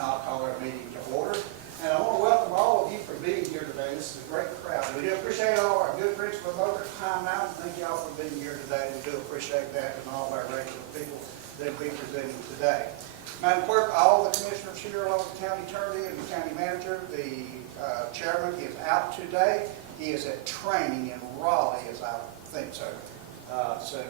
I'll call our meeting to order. And I want to welcome all of you for being here today. This is a great crowd. We do appreciate all our good friends from over time out. Thank you all for being here today. We do appreciate that, and all of our regular people that will be presenting today. Madam Clerk, all the commissioners here, along with the county attorney and the county manager, the chairman is out today. He is at training in Raleigh, as I think so. So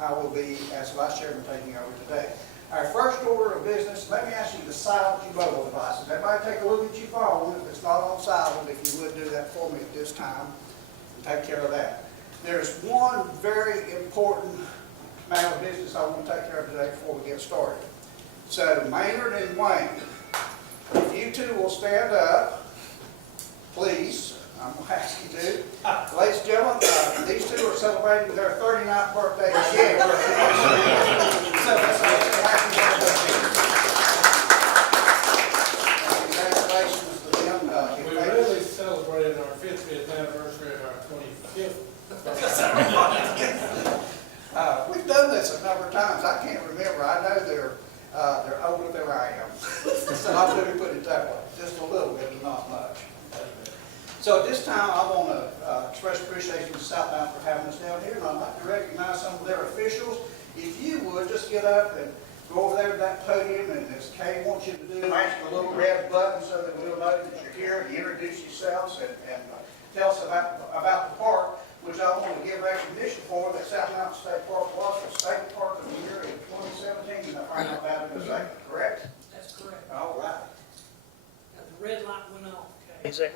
I will be, as vice chairman, taking over today. Our first order of business, let me ask you to silence your mobile devices. Everybody take a look at your phone. If it's not on silent, if you would do that for me at this time, and take care of that. There's one very important matter of business I want to take care of today before we get started. So Maynard and Wayne, if you two will stand up, please. I'm going to ask you to. Ladies and gentlemen, these two are celebrating their 39th birthday again. So let's say happy birthday. Congratulations to them. We really celebrated our 50th anniversary and our 25th. We've done this a number of times. I can't remember. I know they're older than I am. So I'm going to put it that way. Just a little bit, but not much. So at this time, I want to express appreciation to South Mountain for having us down here, and I'd like to recognize some of their officials. If you would, just get up and go over there to that podium, and as Kay wants you to do, mash the little red button so that we'll know that you're here, and introduce yourselves, and tell us about the park, which I want to give recognition for, that South Mountain State Park was the State Park of the Year in 2017, and I find out about it in a second, correct? That's correct. All right. Now, the red light went off. Okay. Is it?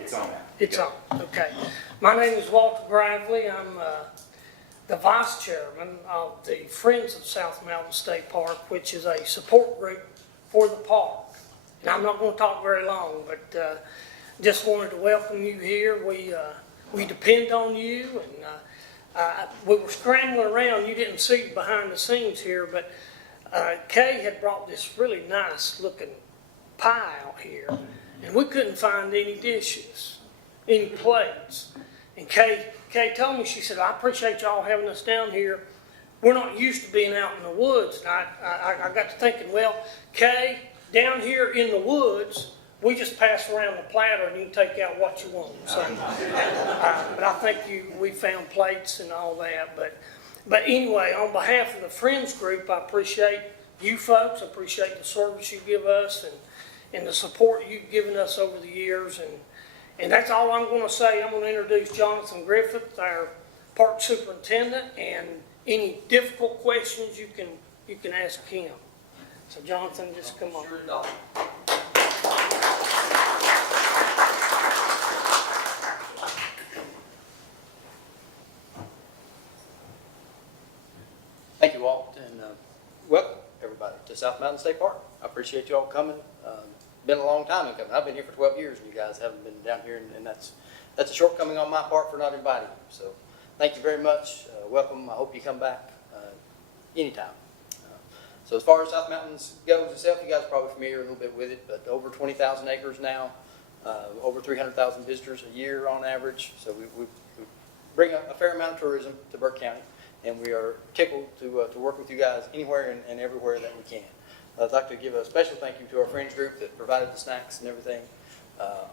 It's on. It's on, okay. My name is Walter Gravely. I'm the vice chairman of the Friends of South Mountain State Park, which is a support group for the park. And I'm not going to talk very long, but just wanted to welcome you here. We depend on you, and we were scrambling around. You didn't see behind the scenes here, but Kay had brought this really nice looking pie out here. And we couldn't find any dishes, any plates. And Kay told me, she said, I appreciate y'all having us down here. We're not used to being out in the woods. And I got to thinking, well, Kay, down here in the woods, we just pass around the platter and you can take out what you want. So, but I think we found plates and all that. But anyway, on behalf of the Friends group, I appreciate you folks. I appreciate the service you give us and the support you've given us over the years. And that's all I'm going to say. I'm going to introduce Jonathan Griffith, our park superintendent, and any difficult questions you can ask him. So Jonathan, just come on. Sure, Doc. Thank you, Walt, and welcome everybody to South Mountain State Park. I appreciate you all coming. Been a long time in coming. I've been here for 12 years, and you guys haven't been down here, and that's a shortcoming on my part for not inviting you. So, thank you very much. Welcome. I hope you come back anytime. So, as far as South Mountains goes itself, you guys are probably familiar a little bit with it, but over 20,000 acres now, over 300,000 visitors a year on average. So, we bring a fair amount of tourism to Burke County, and we are tickled to work with you guys anywhere and everywhere that we can. I'd like to give a special thank you to our Friends group that provided the snacks and everything.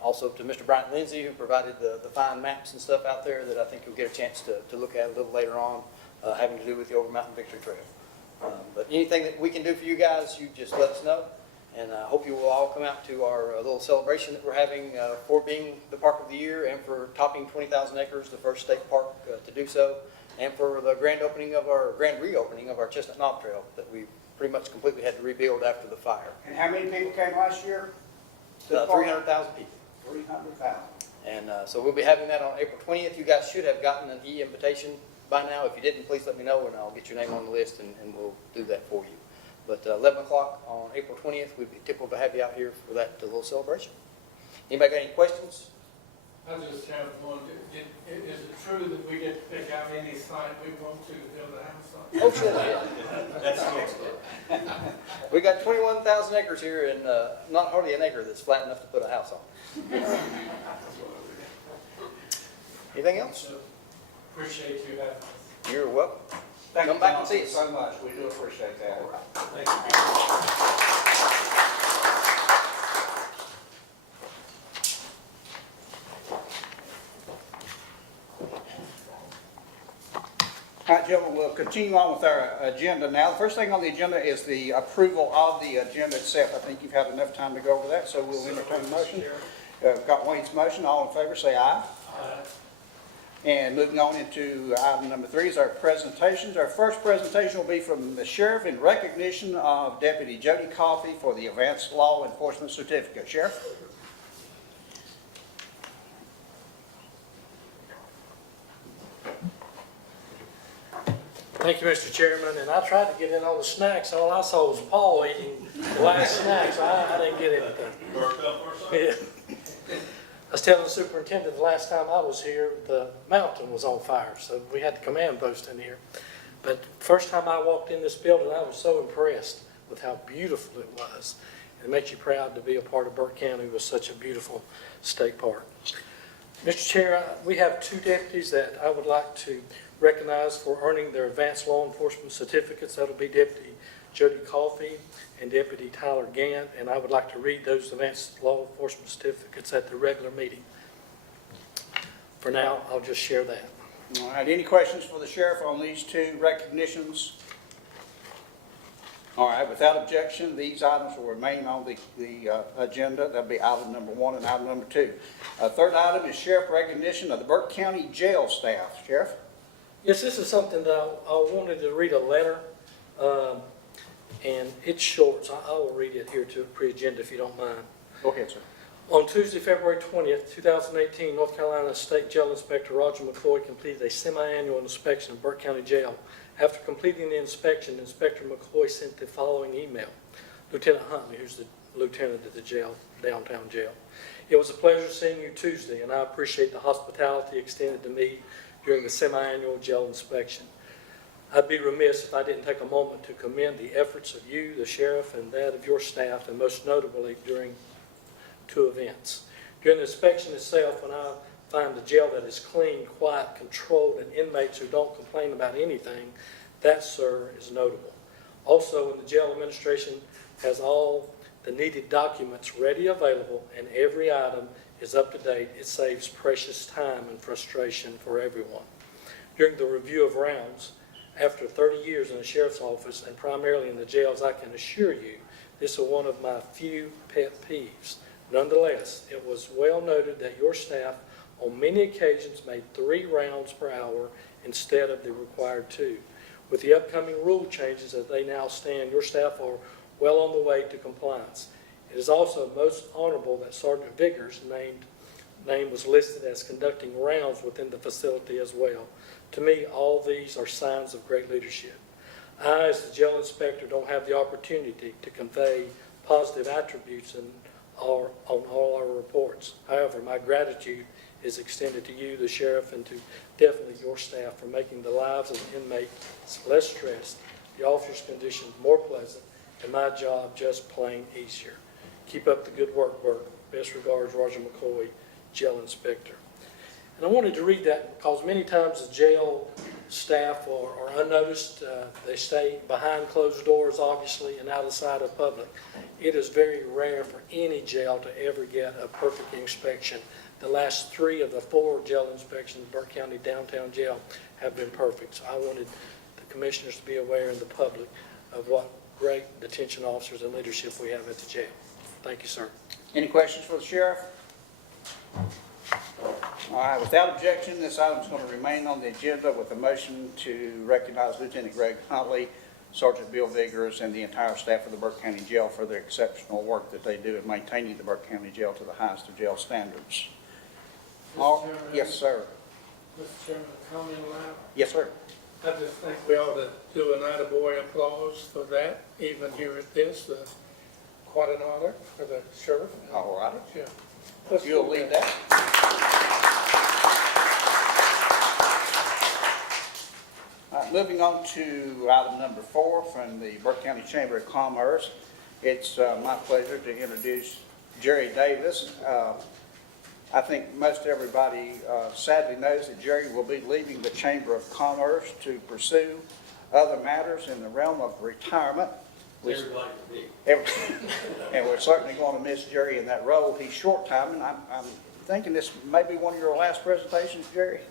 Also to Mr. Bryant Lindsay, who provided the fine maps and stuff out there that I think you'll get a chance to look at a little later on, having to do with the Over Mountain Victory Trail. But anything that we can do for you guys, you just let us know. And I hope you will all come out to our little celebration that we're having for being the Park of the Year and for topping 20,000 acres, the first state park to do so, and for the grand reopening of our Chestnut Knob Trail that we pretty much completely had to rebuild after the fire. And how many people came last year? 300,000 people. 300,000. And so we'll be having that on April 20th. You guys should have gotten an e-invitation by now. If you didn't, please let me know, and I'll get your name on the list, and we'll do that for you. But 11 o'clock on April 20th, we'd be tickled to have you out here for that little celebration. Anybody got any questions? I just have one. Is it true that we get to pick out any site we want to build a house on? Oh, sure. Yeah. That's the next We got 21,000 acres here, and not hardly an acre that's flat enough to put a house on. Anything else? Appreciate you having us. You're welcome. Thank Come you, back and see Jonathan, us. so much. We do appreciate that. Thank you. All right, gentlemen, we'll continue on with our agenda now. The first thing on the agenda is the approval of the agenda itself. I think you've had enough time to go over that, so we'll entertain a motion. Got Wayne's motion. All in favor, say aye. And moving on into item number 3 is our presentations. Our first presentation will be from the sheriff in recognition of Deputy Jody Coffey for the Advanced Law Enforcement Certificate. Sheriff? Thank you, Mr. Chairman, and I tried to get in on the snacks. All I saw was Paul eating the last snack, so I didn't get anything. Yeah. I was telling the superintendent the last time I was here, the mountain was on fire, so we had the command post in here. But first time I walked in this building, I was so impressed with how beautiful it was. It makes you proud to be a part of Burke County with such a beautiful state park. Mr. Chair, we have 2 deputies that I would like to recognize for earning their advanced law enforcement certificates. That'll be Deputy Jody Coffey and Deputy Tyler Gant, and I would like to read those advanced law enforcement certificates at the regular meeting. For now, I'll just share that. All right, any questions for the sheriff on these 2 recognitions? All right, without objection, these items will remain on the agenda. That'll be item number 1 and item number 2. Third item is sheriff recognition of the Burke County jail staff. Sheriff? Yes, this is something that I wanted to read a letter, and it's short, so I will read it here to pre-agenda if you don't mind. Go ahead, sir. On Tuesday, February 20th, 2018, North Carolina State Jail Inspector Roger McCoy completed a semi-annual inspection of Burke County Jail. After completing the inspection, Inspector McCoy sent the following email. Lieutenant Huntley, who's the lieutenant at the jail, downtown jail. It was a pleasure seeing you Tuesday, and I appreciate the hospitality extended to me during the semi-annual jail inspection. I'd be remiss if I didn't take a moment to commend the efforts of you, the sheriff, and that of your staff, and most notably during 2 events. During the inspection itself, when I find a jail that is clean, quiet, controlled, and inmates who don't complain about anything, that, sir, is notable. Also, when the jail administration has all the needed documents ready available and every item is up to date, it saves precious time and frustration for everyone. During the review of rounds, after 30 years in the sheriff's office and primarily in the jails, I can assure you this is one of my few pet peeves. Nonetheless, it was well noted that your staff on many occasions made 3 rounds per hour instead of the required 2. With the upcoming rule changes as they now stand, your staff are well on the way to compliance. It is also most honorable that Sergeant Vickers' name was listed as conducting rounds within the facility as well. To me, all these are signs of great leadership. I, as the jail inspector, don't have the opportunity to convey positive attributes on all our reports. However, my gratitude is extended to you, the sheriff, and to definitely your staff for making the lives of the inmates less stressed, the officers' conditions more pleasant, and my job just plain easier. Keep up the good work, Burke. Best regards, Roger McCoy, Jail Inspector. And I wanted to read that because many times the jail staff are unnoticed. They stay behind closed doors, obviously, and out of sight of public. It is very rare for any jail to ever get a perfect inspection. The last 3 of the 4 jail inspections in Burke County Downtown Jail have been perfect. So I wanted the commissioners to be aware and the public of what great detention officers and leadership we have at the jail. Thank you, sir. Any questions for the sheriff? All right, without objection, this item is going to remain on the agenda with a motion to recognize Lieutenant Greg Huntley, Sergeant Bill Vickers, and the entire staff of the Burke County Jail for their exceptional work that they do in maintaining the Burke County Jail to the highest of jail standards. Chairman? Yes, sir. Mr. Chairman, comment allowed? Yes, sir. I just think we ought to do an attaboy applause for that, even here at this. Quite an honor for the sheriff. All right. Yeah. Let's You'll do lead that. All right, moving on to item number 4 from the Burke County Chamber of Commerce. It's my pleasure to introduce Jerry Davis. I think most everybody sadly knows that Jerry will be leaving the Chamber of Commerce to pursue other matters in the realm of retirement. Everybody to be. And we're certainly going to miss Jerry in that role. He's short-timing. I'm thinking this may be one of your last presentations, Jerry.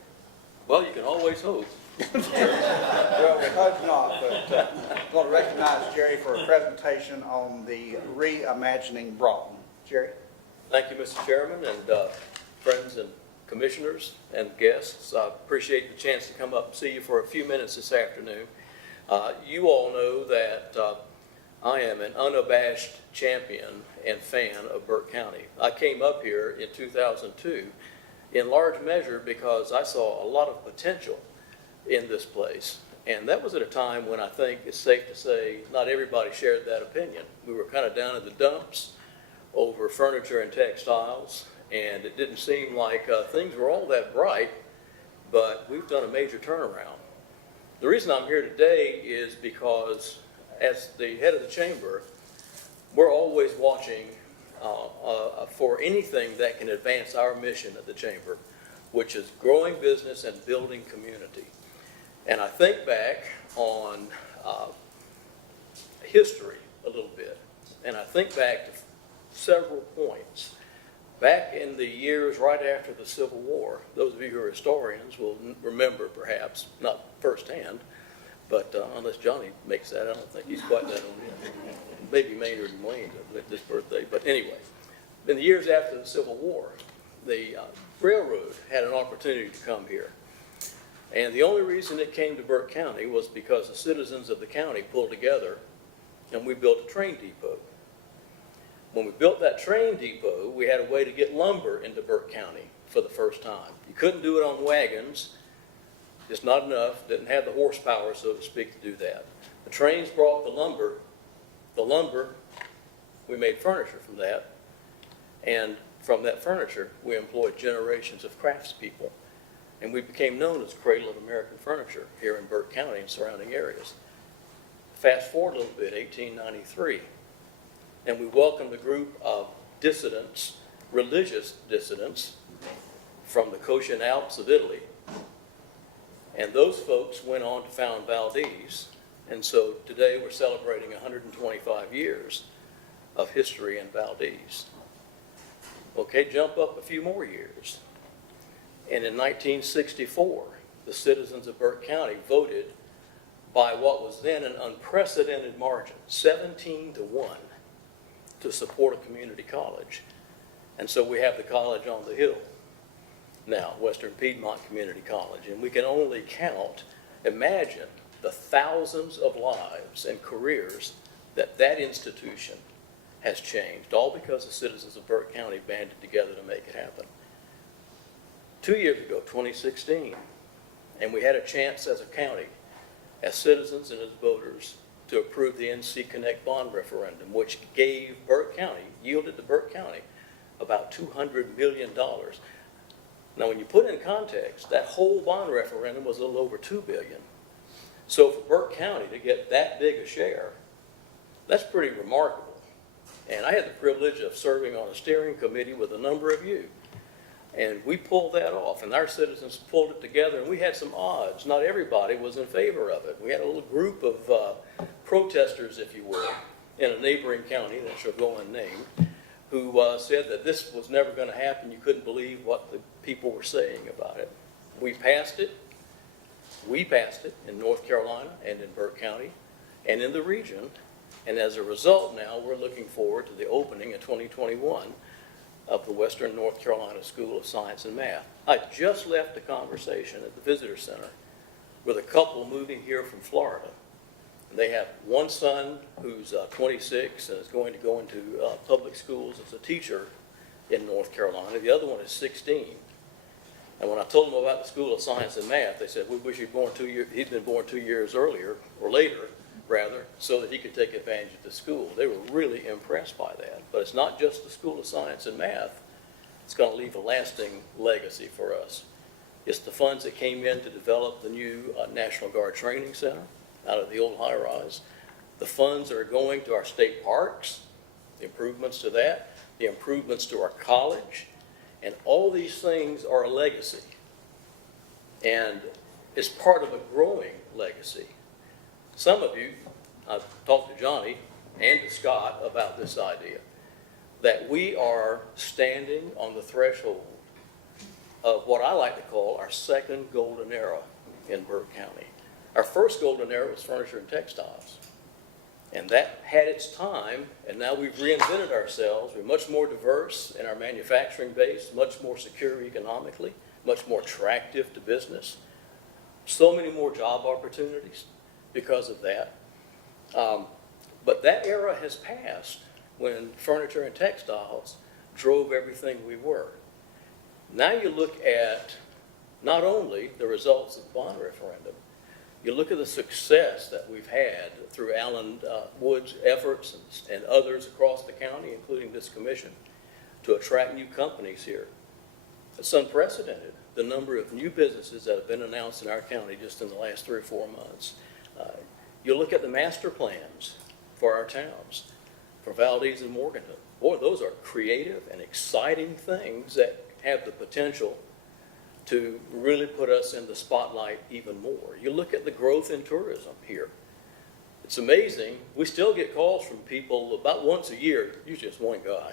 Well, you can always hope. Well, we hope not, but I'm going to recognize Jerry for a presentation on the reimagining Broughton. Jerry? Thank you, Mr. Chairman, and friends and commissioners and guests. I appreciate the chance to come up and see you for a few minutes this afternoon. You all know that I am an unabashed champion and fan of Burke County. I came up here in 2002 in large measure because I saw a lot of potential in this place. And that was at a time when I think it's safe to say not everybody shared that opinion. We were kind of down in the dumps over furniture and textiles, and it didn't seem like things were all that bright, but we've done a major turnaround. The reason I'm here today is because as the head of the chamber, we're always watching for anything that can advance our mission at the chamber, which is growing business and building community. And I think back on history a little bit, and I think back to several points. Back in the years right after the Civil War, those of you who are historians will remember perhaps, not firsthand, but unless Johnny makes that, I don't think he's quite that old yet. Maybe Maynard and Wayne this birthday, but anyway. In the years after the Civil War, the railroad had an opportunity to come here. And the only reason it came to Burke County was because the citizens of the county pulled together and we built a train depot. When we built that train depot, we had a way to get lumber into Burke County for the first time. You couldn't do it on wagons. It's not enough, didn't have the horsepower, so to speak, to do that. The trains brought the lumber. The lumber, we made furniture from that. And from that furniture, we employed generations of craftspeople. And we became known as the Cradle of American Furniture here in Burke County and surrounding areas. Fast forward a little bit, 1893, and we welcomed a group of dissidents, religious dissidents, from the Cottian Alps of Italy. And those folks went on to found Valdez. And so today we're celebrating 125 years of history in Valdez. Okay, jump up a few more years. And in 1964, the citizens of Burke County voted by what was then an unprecedented margin, 17-1, to support a community college. And so we have the college on the hill now, Western Piedmont Community College. And we can only count, imagine the thousands of lives and careers that that institution has changed, all because the citizens of Burke County banded together to make it happen. 2 years ago, 2016, and we had a chance as a county, as citizens and as voters, to approve the NC Connect bond referendum, which gave Burke County, yielded to Burke County, about $200 million. Now, when you put it in context, that whole bond referendum was a little over $2 billion. So for Burke County to get that big a share, that's pretty remarkable. And I had the privilege of serving on a steering committee with a number of you. And we pulled that off, and our citizens pulled it together, and we had some odds. Not everybody was in favor of it. We had a little group of protesters, if you will, in a neighboring county that shall go unnamed, who said that this was never going to happen. You couldn't believe what the people were saying about it. We passed it. We passed it in North Carolina and in Burke County and in the region. And as a result now, we're looking forward to the opening in 2021 of the Western North Carolina School of Science and Math. I just left a conversation at the Visitor Center with a couple moving here from Florida. And they have one son who's 26 and is going to go into public schools as a teacher in North Carolina. The other one is 16. And when I told them about the School of Science and Math, they said, we wish he'd been born 2 years earlier, or later, rather, so that he could take advantage of the school. They were really impressed by that. But it's not just the School of Science and Math. It's going to leave a lasting legacy for us. It's the funds that came in to develop the new National Guard Training Center out of the old high-rise. The funds are going to our state parks, the improvements to that, the improvements to our college, and all these things are a legacy. And it's part of a growing legacy. Some of you, I've talked to Johnny and to Scott about this idea, that we are standing on the threshold of what I like to call our second golden era in Burke County. Our first golden era was furniture and textiles. And that had its time, and now we've reinvented ourselves. We're much more diverse in our manufacturing base, much more secure economically, much more attractive to business. So many more job opportunities because of that. But that era has passed when furniture and textiles drove everything we were. Now you look at not only the results of the bond referendum, you look at the success that we've had through Alan Wood's efforts and others across the county, including this commission, to attract new companies here. It's unprecedented, the number of new businesses that have been announced in our county just in the last 3 or 4 months. You look at the master plans for our towns, for Valdez and Morganton. Boy, those are creative and exciting things that have the potential to really put us in the spotlight even more. You look at the growth in tourism here. It's amazing. We still get calls from people about once a year, usually just one guy,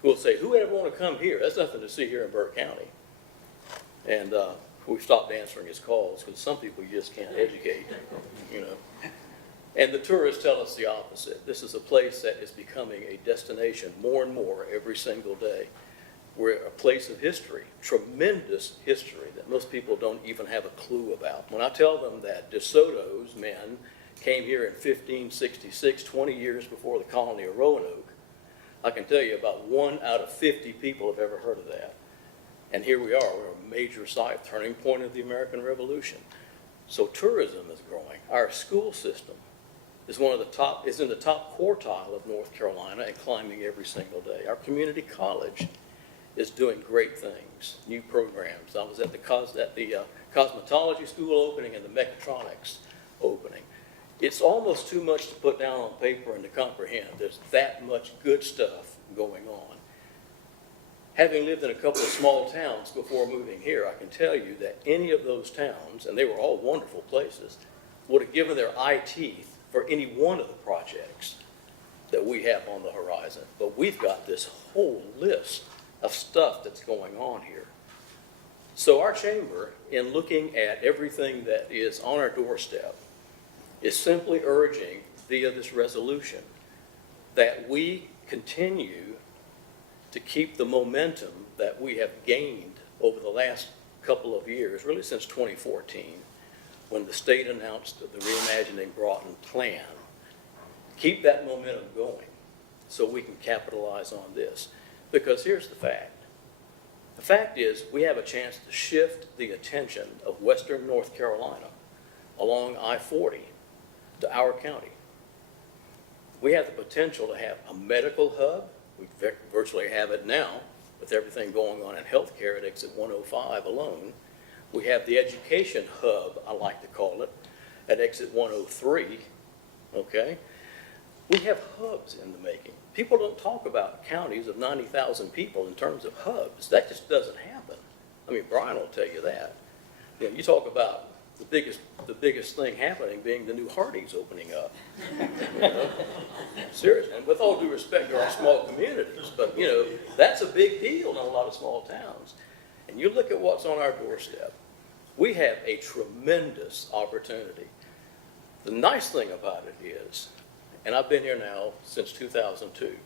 who will say, who would ever want to come here? There's nothing to see here in Burke County. And we've stopped answering his calls because some people you just can't educate, you know. And the tourists tell us the opposite. This is a place that is becoming a destination more and more every single day. We're a place of history, tremendous history that most people don't even have a clue about. When I tell them that DeSoto's men came here in 1566, 20 years before the colony of Roanoke, I can tell you about 1 out of 50 people have ever heard of that. And here we are, we're a major site, turning point of the American Revolution. So tourism is growing. Our school system is in the top quartile of North Carolina and climbing every single day. Our community college is doing great things, new programs. I was at the cosmetology school opening and the mechatronics opening. It's almost too much to put down on paper and to comprehend. There's that much good stuff going on. Having lived in a couple of small towns before moving here, I can tell you that any of those towns, and they were all wonderful places, would have given their eye teeth for any one of the projects that we have on the horizon. But we've got this whole list of stuff that's going on here. So our chamber, in looking at everything that is on our doorstep, is simply urging via this resolution that we continue to keep the momentum that we have gained over the last couple of years, really since 2014, when the state announced the Reimagining Broughton plan. Keep that momentum going so we can capitalize on this. Because here's the fact. The fact is we have a chance to shift the attention of western North Carolina along I-40 to our county. We have the potential to have a medical hub. We virtually have it now with everything going on in healthcare at exit 105 alone. We have the education hub, I like to call it, at exit 103, okay? We have hubs in the making. People don't talk about counties of 90,000 people in terms of hubs. That just doesn't happen. I mean, Brian will tell you that. You know, you talk about the biggest thing happening being the new Hardee's opening up. You know? Seriously, and with all due respect to our small communities, but you know, that's a big deal in a lot of small towns. And you look at what's on our doorstep, we have a tremendous opportunity. The nice thing about it is, and I've been here now since 2002,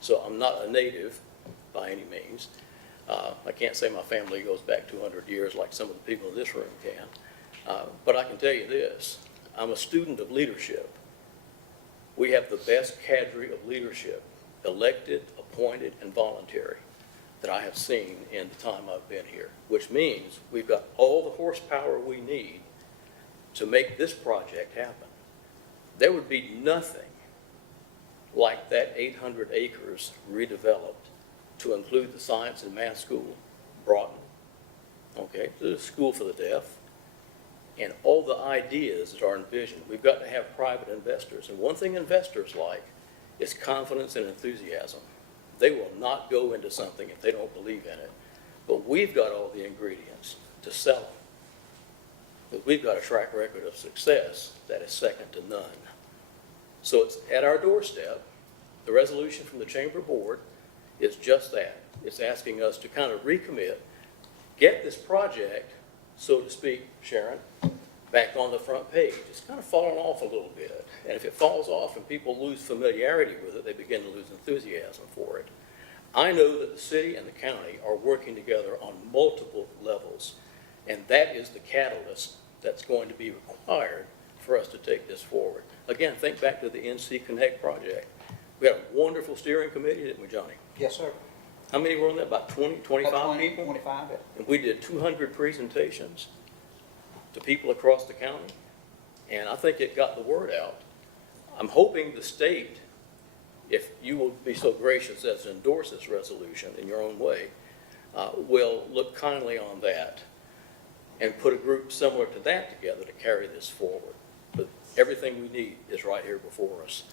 so I'm not a native by any means. I can't say my family goes back 200 years like some of the people in this room can. But I can tell you this, I'm a student of leadership. We have the best cadre of leadership, elected, appointed, and voluntary, that I have seen in the time I've been here, which means we've got all the horsepower we need to make this project happen. There would be nothing like that 800 acres redeveloped to include the science and math school, Broughton, okay, the school for the deaf, and all the ideas that are envisioned. We've got to have private investors. And one thing investors like is confidence and enthusiasm. They will not go into something if they don't believe in it. But we've got all the ingredients to sell it. But we've got a track record of success that is second to none. So it's at our doorstep. The resolution from the Chamber Board is just that. It's asking us to kind of recommit, get this project so to speak, Sharon, back on the front page. It's kind of fallen off a little bit. And if it falls off and people lose familiarity with it, they begin to lose enthusiasm for it. I know that the city and the county are working together on multiple levels, and that is the catalyst that's going to be required for us to take this forward. Again, think back to the NC Connect project. We had a wonderful steering committee, didn't we, Johnny? Yes, sir. How many were on that? About 20, 25 people? 25. And we did 200 presentations to people across the county, and I think it got the word out. I'm hoping the state, if you will be so gracious as to endorse this resolution in your own way, will look kindly on that and put a group similar to that together to carry this forward. But everything we need is right here before us.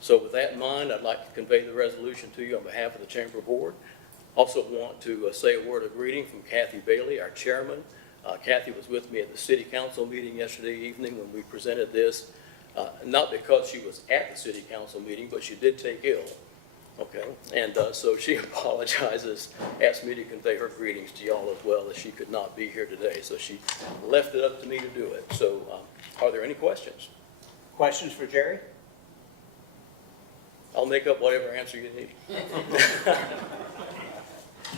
So with that in mind, I'd like to convey the resolution to you on behalf of the Chamber Board. Also want to say a word of greeting from Kathy Bailey, our chairman. Kathy was with me at the city council meeting yesterday evening when we presented this. Not because she was at the city council meeting, but she did take ill, okay? And so she apologizes, asked me to convey her greetings to y'all as well, as she could not be here today. So she left it up to me to do it. So are there any questions? Questions for Jerry? I'll make up whatever answer you need.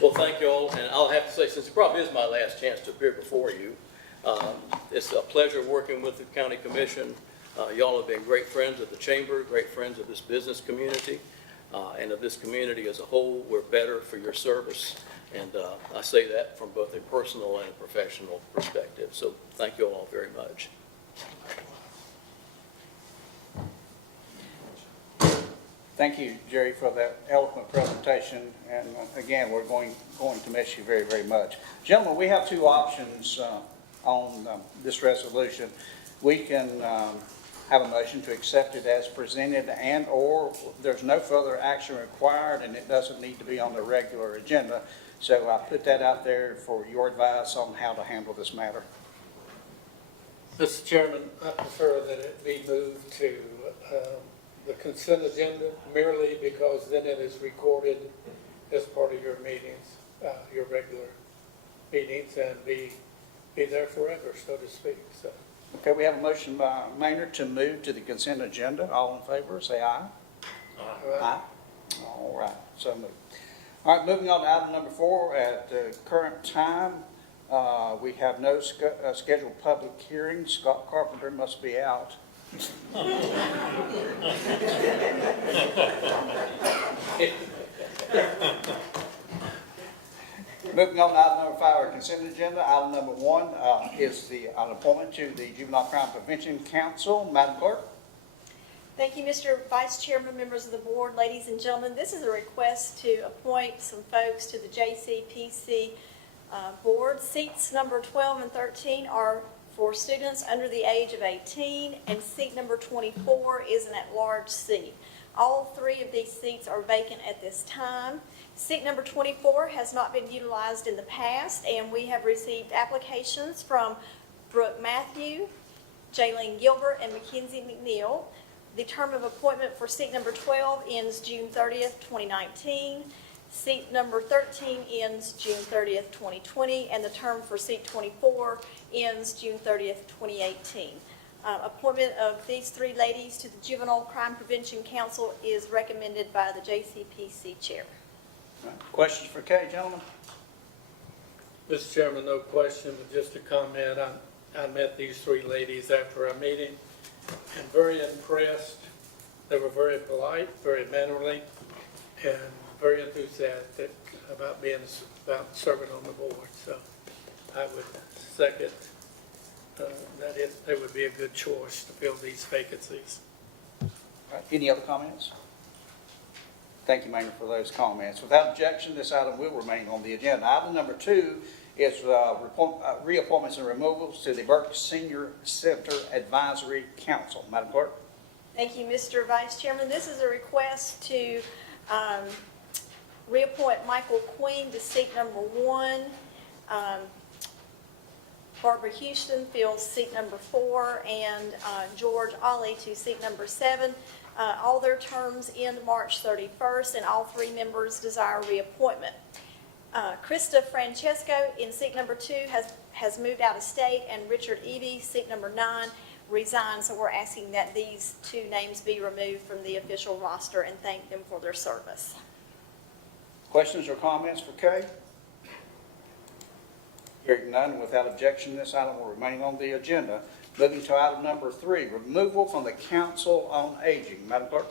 Well, thank you all, and I'll have to say, since it probably is my last chance to appear before you, it's a pleasure working with the county commission. Y'all have been great friends of the chamber, great friends of this business community, and of this community as a whole. We're better for your service, and I say that from both a personal and a professional perspective. So thank you all very much. Thank you, Jerry, for that eloquent presentation, and again, we're going to miss you very, very much. Gentlemen, we have two options on this resolution. We can have a motion to accept it as presented, and/or there's no further action required, and it doesn't need to be on the regular agenda. So I put that out there for your advice on how to handle this matter. Mr. Chairman, I prefer that it be moved to the consent agenda merely because then it is recorded as part of your meetings, your regular meetings, and be there forever, so to speak. So. Okay, we have a motion by Maynard to move to the consent agenda. All in favor, say aye. Aye. All right, so moved. All right, moving on to item number 4. At the current time, we have no scheduled public hearings. Scott Carpenter must be out. Moving on to item number 5, our consent agenda. Item number 1 is an appointment to the Juvenile Crime Prevention Council. Madam Clerk. Thank you, Mr. Vice Chairman, members of the board, ladies and gentlemen. This is a request to appoint some folks to the JCPC board. Seats number 12 and 13 are for students under the age of 18, and seat number 24 is an at-large seat. All 3 of these seats are vacant at this time. Seat number 24 has not been utilized in the past, and we have received applications from Brooke Matthew, Jaylene Gilbert, and Mackenzie McNeil. The term of appointment for seat number 12 ends June 30th, 2019. Seat number 13 ends June 30th, 2020, and the term for seat 24 ends June 30th, 2018. Appointment of these 3 ladies to the Juvenile Crime Prevention Council is recommended by the JCPC chair. Questions for Kay, gentlemen? Mr. Chairman, no question, but just a comment. I met these 3 ladies after our meeting and very impressed. They were very polite, very mannerly, and very enthusiastic about serving on the board. So I would second that they would be a good choice to fill these vacancies. All right, any other comments? Thank you, Maynard, for those comments. Without objection, this item will remain on the agenda. Item number 2 is reappointments and removals to the Burke Senior Center Advisory Council. Madam Clerk. Thank you, Mr. Vice Chairman. This is a request to reappoint Michael Queen to seat number 1. Barbara Houston fills seat number 4, and George Ollie to seat number 7. All their terms end March 31st, and all 3 members desire reappointment. Krista Francesco in seat number 2 has moved out of state, and Richard Eby, seat number 9, resigned. So we're asking that these 2 names be removed from the official roster and thank them for their service. Questions or comments for Kay? Hearing none, without objection, this item will remain on the agenda. Moving to item number 3, removal from the Council on Aging. Madam Clerk?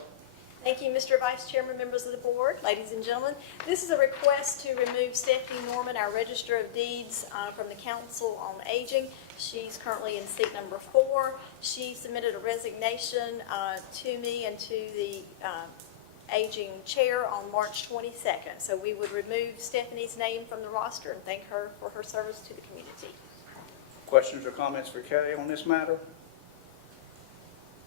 Thank you, Mr. Vice Chairman, members of the board, ladies and gentlemen. This is a request to remove Stephanie Norman, our Register of Deeds, from the Council on Aging. She's currently in seat number 4. She submitted a resignation to me and to the Aging Chair on March 22nd. So we would remove Stephanie's name from the roster and thank her for her service to the community. Questions or comments for Kay on this matter?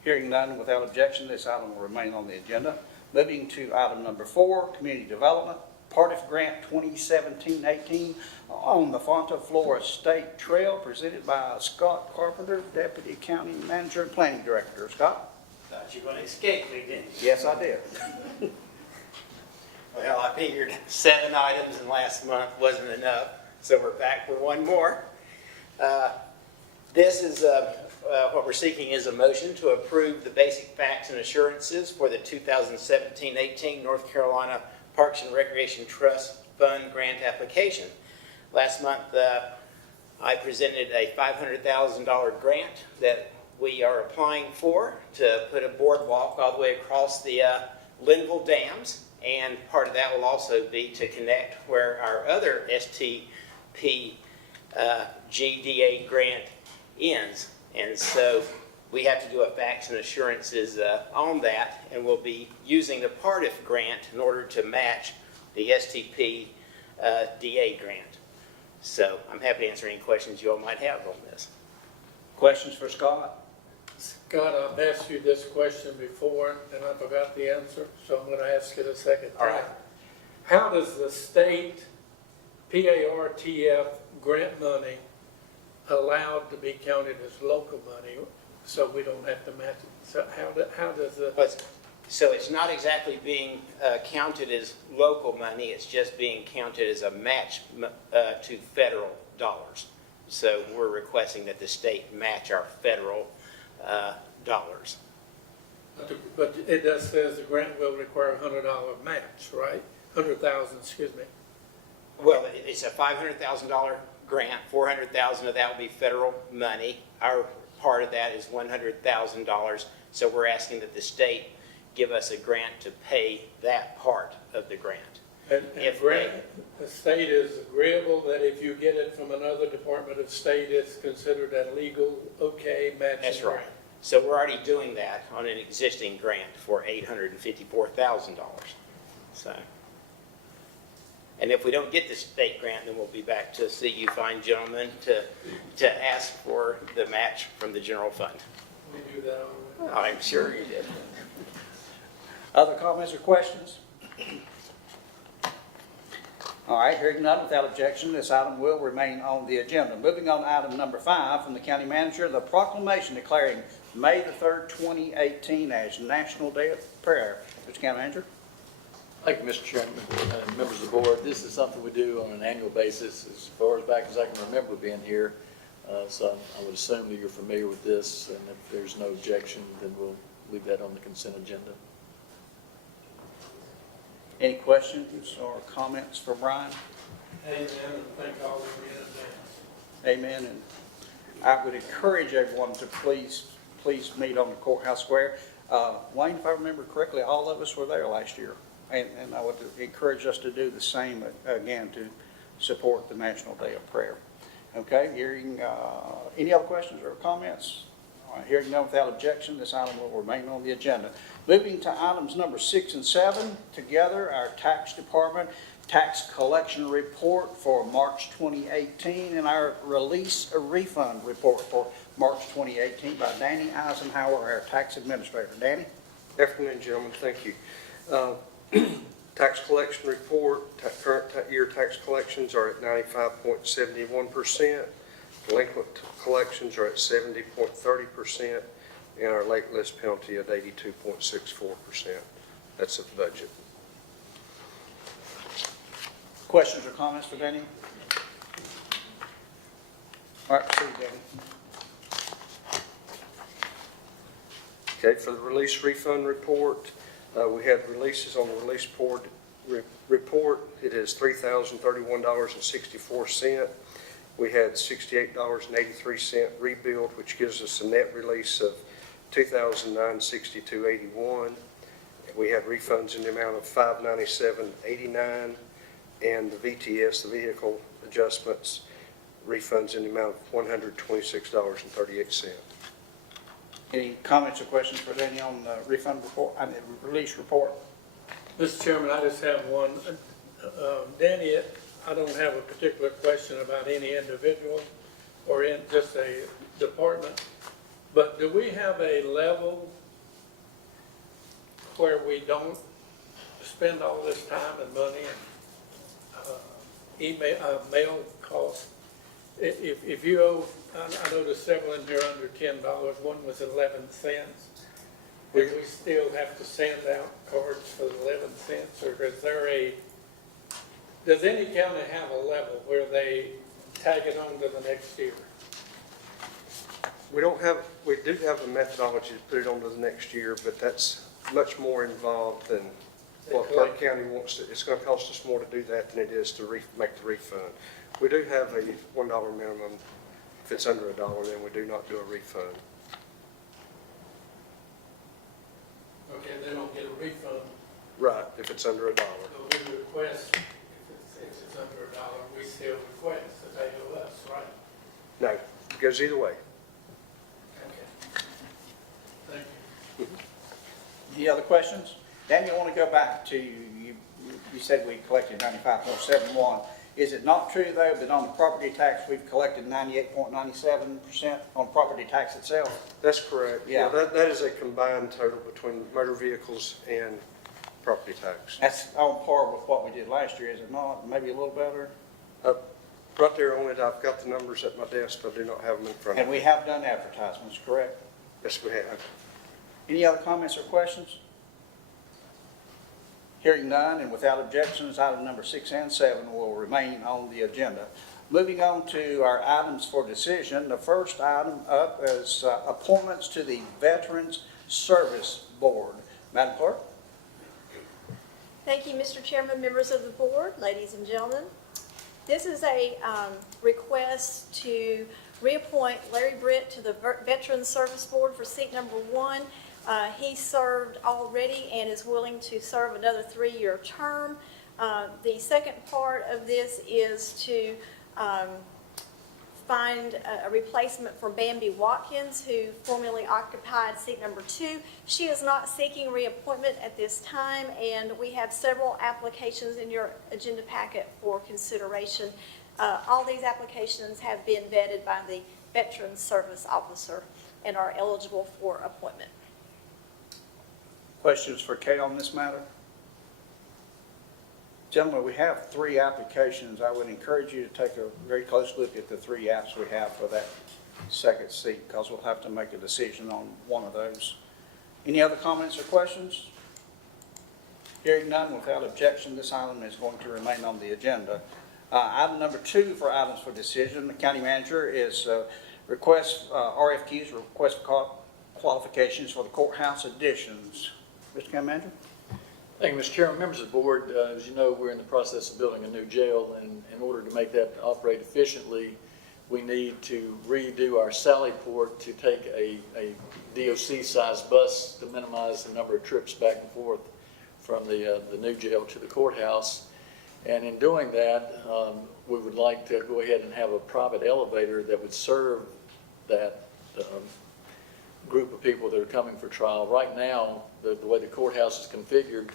Hearing none, without objection, this item will remain on the agenda. Moving to item number 4, Community Development, Partif Grant 2017-18 on the Fonta Flora State Trail, presented by Scott Carpenter, Deputy County Manager and Planning Director. Scott? Thought you were going to escape me, didn't you? Yes, I did. Well, I figured 7 items in last month wasn't enough, so we're back for one more. This is what we're seeking is a motion to approve the basic facts and assurances for the 2017-18 North Carolina Parks and Recreation Trust Fund grant application. Last month, I presented a $500,000 grant that we are applying for to put a boardwalk all the way across the Linville Dams, and part of that will also be to connect where our other STP GDA grant ends. And so we have to do a facts and assurances on that, and we'll be using the Partif grant in order to match the STP DA grant. So I'm happy to answer any questions you all might have on this. Questions for Scott? Scott, I've asked you this question before, and I forgot the answer, so I'm going to ask it a second time. All right. How does the state PARTF grant money allowed to be counted as local money, so we don't have to match it? So how does the... So it's not exactly being counted as local money, it's just being counted as a match to federal dollars. So we're requesting that the state match our federal dollars. But it does says the grant will require a $100 match, right? 100,000, excuse me. Well, it's a $500,000 grant, $400,000 of that will be federal money. Our part of that is $100,000, so we're asking that the state give us a grant to pay that part of the grant. And the state is agreeable that if you get it from another department of state, it's considered a legal, okay, matching. That's right. grant. So we're already doing that on an existing grant for $854,000. So, and if we don't get the state grant, then we'll be back to see you fine gentlemen to ask for the match from the general fund. We do that already. I'm sure you did. Other comments or questions? All right, hearing none, without objection, this item will remain on the agenda. Moving on to item number 5 from the County Manager, the proclamation declaring May the 3rd, 2018 as National Day of Prayer. Mr. County Manager? Thank you, Mr. Chairman, and members of the board. This is something we do on an annual basis as far as back as I can remember being here. So I would assume that you're familiar with this, and if there's no objection, then we'll leave that on the consent agenda. Any questions or comments for Brian? Amen, and thank all of you in advance. Amen. And I would encourage everyone to please meet on the courthouse square. Wayne, if I remember correctly, all of us were there last year. And I would encourage us to do the same again to support the National Day of Prayer. Okay, hearing any other questions or comments? All right, hearing none, without objection, this item will remain on the agenda. Moving to items number 6 and 7 together, our tax department tax collection report for March 2018 and our release a refund report for March 2018 by Danny Eisenhower, our tax administrator. Danny? Afternoon, gentlemen. Thank you. Tax collection report, current year tax collections are at 95.71%. Delinquent collections are at 70.30%, and our late list penalty at 82.64%. That's the budget. Questions or comments for Danny? All right, proceed, Danny. Okay, for the release refund report, we had releases on the release report. It is $3,031.64. We had $68.83 rebuild, which gives us a net release of $2,962.81. We had refunds in the amount of $597.89, and the VTS, the vehicle adjustments, refunds in the amount of $126.38. Any comments or questions for Danny on the refund report, I mean, release report? Mr. Chairman, I just have one. Danny, I don't have a particular question about any individual or in just a department, but do we have a level where we don't spend all this time and money and mail costs? If you owe, I know there's several in here under $10, one was 11 cents. Do we still have to send out cards for 11 cents, or is there does any county have a level where they tag it on to the next year? We do have a methodology to put it on to the next year, but that's much more involved than what Burke County wants to. It's going to cost us more to do that than it is to make the refund. We do have a $1 minimum. If it's under $1, then we do not do a refund. Okay, they don't get a refund. Right, if it's under $1. So we request, if it's under $1, we still request that they owe us, right? No, it goes either way. Okay. Thank you. Any other questions? Danny, I want to go back to, you said we collected 95.71. Is it not true, though, that on the property tax, we've collected 98.97% on property tax itself? That's correct. Yeah. That is a combined total between motor vehicles and property tax. That's on par with what we did last year, is it not? Maybe a little better? Right there on it, I've got the numbers at my desk, but I do not have them in front of And me. we have done advertisements, correct? Yes, we have. Any other comments or questions? Hearing none, and without objections, item number 6 and 7 will remain on the agenda. Moving on to our items for decision, the first item up is appointments to the Veterans Service Board. Madam Clerk? Thank you, Mr. Chairman, members of the board, ladies and gentlemen. This is a request to reappoint Larry Britt to the Veterans Service Board for seat number 1. He served already and is willing to serve another 3-year term. The second part of this is to find a replacement for Bambi Watkins, who formerly occupied seat number 2. She is not seeking reappointment at this time, and we have several applications in your agenda packet for consideration. All these applications have been vetted by the Veterans Service Officer and are eligible for appointment. Questions for Kay on this matter? Gentlemen, we have 3 applications. I would encourage you to take a very close look at the 3 apps we have for that second seat, because we'll have to make a decision on one of those. Any other comments or questions? Hearing none, without objection, this item is going to remain on the agenda. Item number 2 for items for decision, the county manager is request RFQs, request for qualifications for the courthouse additions. Mr. County Manager? Thank you, Mr. Chairman. Members of the board, as you know, we're in the process of building a new jail, and in order to make that operate efficiently, we need to redo our Sally Port to take a DOC-sized bus to minimize the number of trips back and forth from the new jail to the courthouse. And in doing that, we would like to go ahead and have a private elevator that would serve that group of people that are coming for trial. Right now, the way the courthouse is configured,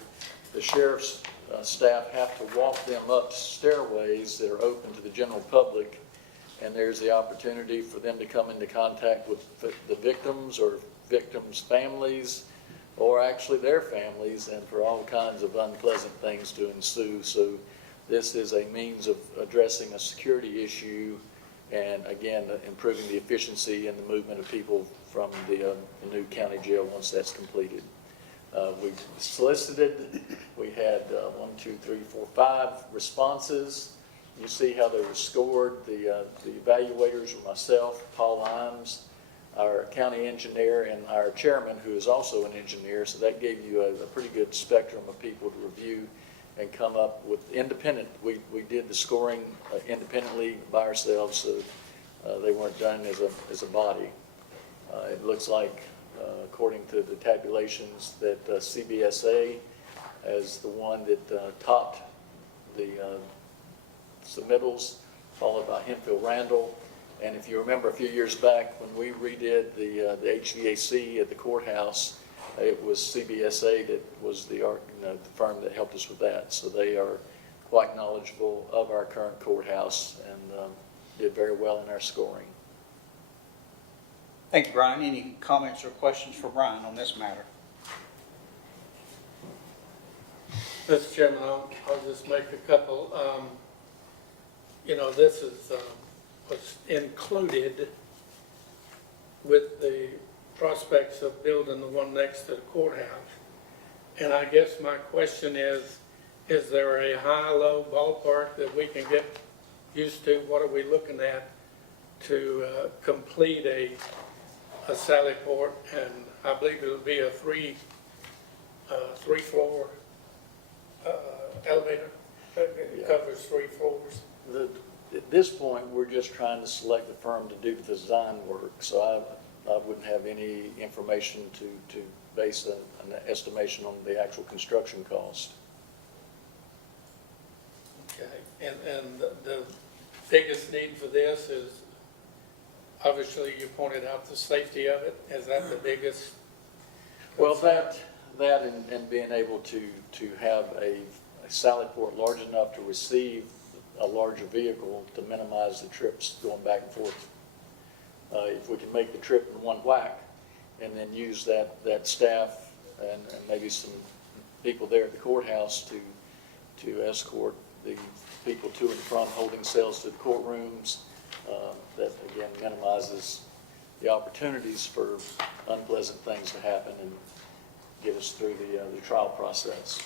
the sheriff's staff have to walk them up stairways that are open to the general public, and there's the opportunity for them to come into contact with the victims or victims' families, or actually their families, and for all kinds of unpleasant things to ensue. So this is a means of addressing a security issue and, again, improving the efficiency and the movement of people from the new county jail once that's completed. We've solicited, we had 5 responses, You see how they were scored. The evaluators were myself, Paul Imes, our county engineer, and our chairman, who is also an engineer. So that gave you a pretty good spectrum of people to review and come up with independent. We did the scoring independently by ourselves, so they weren't done as a body. It looks like, according to the tabulations, that CBSA is the one that topped the submittals, followed by Hemphill Randall. And if you remember a few years back when we redid the HVAC at the courthouse, it was CBSA that was the firm that helped us with that. So they are quite knowledgeable of our current courthouse and did very well in our scoring. Thank you, Brian. Any comments or questions for Brian on this matter? Mr. Chairman, I'll just make a couple. This is was included with the prospects of building the one next to the courthouse. And I guess my question is there a high-low ballpark that we can get used to? What are we looking at to complete a Sally Port? And I believe it'll be a three-floor elevator. It covers 3 floors. At this point, we're just trying to select the firm to do the design work, so I wouldn't have any information to base an estimation on the actual construction cost. Okay, and the biggest need for this is, obviously you pointed out the safety of it. Is that the biggest? Well, that and being able to have a Sally Port large enough to receive a larger vehicle to minimize the trips going back and forth. If we can make the trip in one whack and then use that staff and maybe some people there at the courthouse to escort the people to and from holding cells to the courtrooms, that again minimizes the opportunities for unpleasant things to happen and get us through the trial process.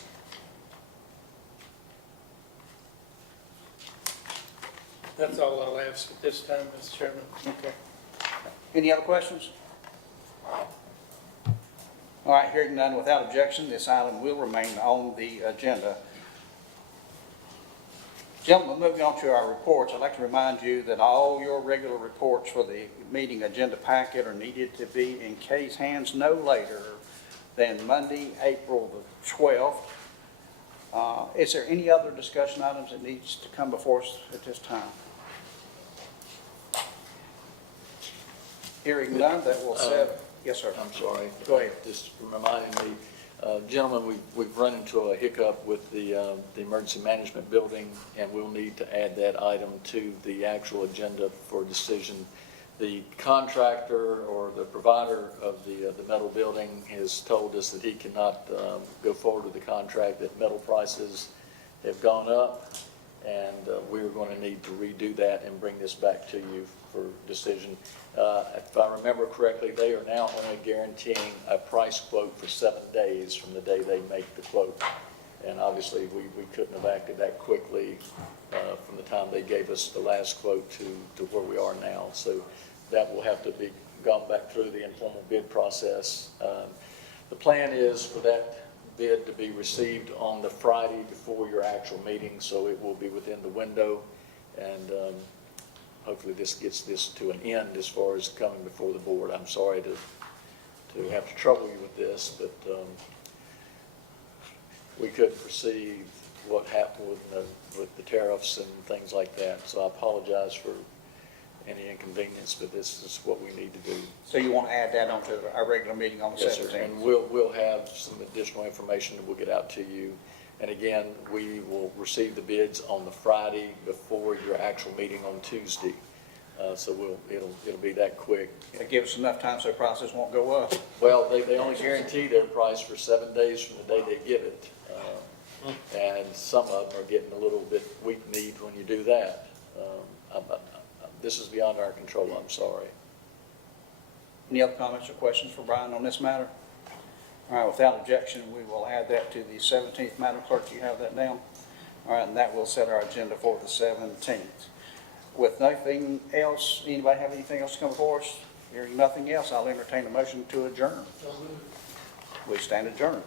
That's all I'll ask at this time, Mr. Chairman. Okay. Any other questions? All right, hearing none, without objection, this item will remain on the agenda. Gentlemen, moving on to our reports, I'd like to remind you that all your regular reports for the meeting agenda packet are needed to be in Kay's hands no later than Monday, April the 12th. Is there any other discussion items that needs to come before us at this time? Hearing none, that will set. Yes, sir. I'm sorry. Go ahead. Just reminding me, gentlemen, we've run into a hiccup with the emergency management building, and we'll need to add that item to the actual agenda for decision. The contractor or the provider of the metal building has told us that he cannot go forward with the contract, that metal prices have gone up, and we're going to need to redo that and bring this back to you for decision. If I remember correctly, they are now only guaranteeing a price quote for 7 days from the day they make the quote. And obviously, we couldn't have acted that quickly from the time they gave us the last quote to where we are now. So that will have to be gone back through the informal bid process. The plan is for that bid to be received on the Friday before your actual meeting, so it will be within the window. And hopefully this gets this to an end as far as coming before the board. I'm sorry to have to trouble you with this, but we couldn't foresee what happened with the tariffs and things like that. So I apologize for any inconvenience, but this is what we need to do. So you want to add that onto our regular meeting on the 17th? Yes, sir. And we'll have some additional information that we'll get out to you. And again, we will receive the bids on the Friday before your actual meeting on Tuesday. So it'll be that quick. It gives us enough time so the prices won't go up. Well, they only guarantee their price for 7 days from the day they give it. And some of them are getting a little bit weak-kneed when you do that. This is beyond our control, I'm sorry. Any other comments or questions for Brian on this matter? All right, without objection, we will add that to the 17th. Madam Clerk, do you have that down? All right, and that will set our agenda for the 17th. With nothing else, anybody have anything else to come before us? Hearing nothing else, I'll entertain a motion to adjourn. We stand adjourned.